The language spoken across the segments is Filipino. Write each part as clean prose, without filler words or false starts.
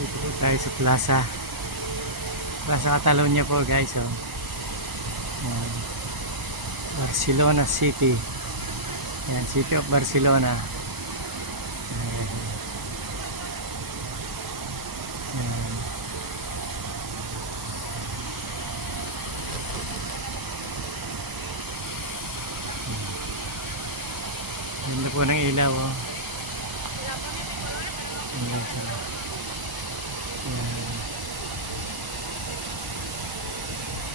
Dito po tayo sa Plaza Catalonia po guys, oh. Yan. Barcelona City. Yan, City of Barcelona. Yan. Yan. Ganda po ng ilaw, oh. Yan.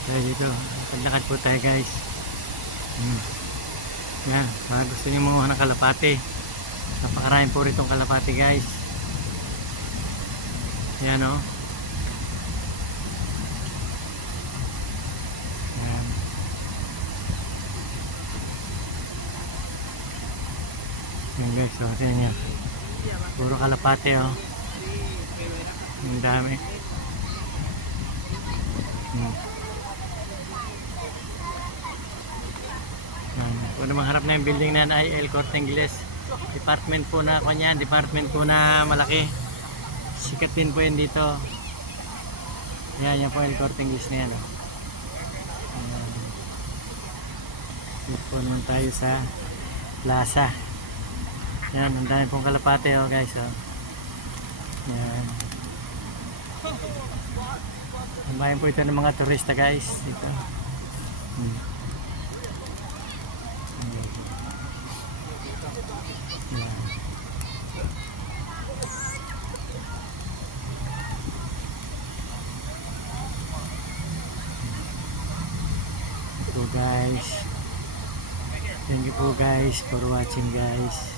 Kaya dito, paglakad po tayo guys. Yan, gusto niyo mga ng kalapate. Napakaraming po ritong kalapate guys. Yan, oh. Yan. Yan guys, so tingnan niyo. Puro kalapate, oh. Ang dami. Kung namang harap na yung building na ay El Corte Inglés, department po na kanya, department po na malaki, sikat din po yan dito. Yan po El Corte Inglés na yan, oh. Dito po naman tayo sa plaza. Yan, ang dami pong kalapate, oh guys, oh. Yan. Ang bayan po ito ng mga turista guys dito. So guys, thank you po guys for watching guys.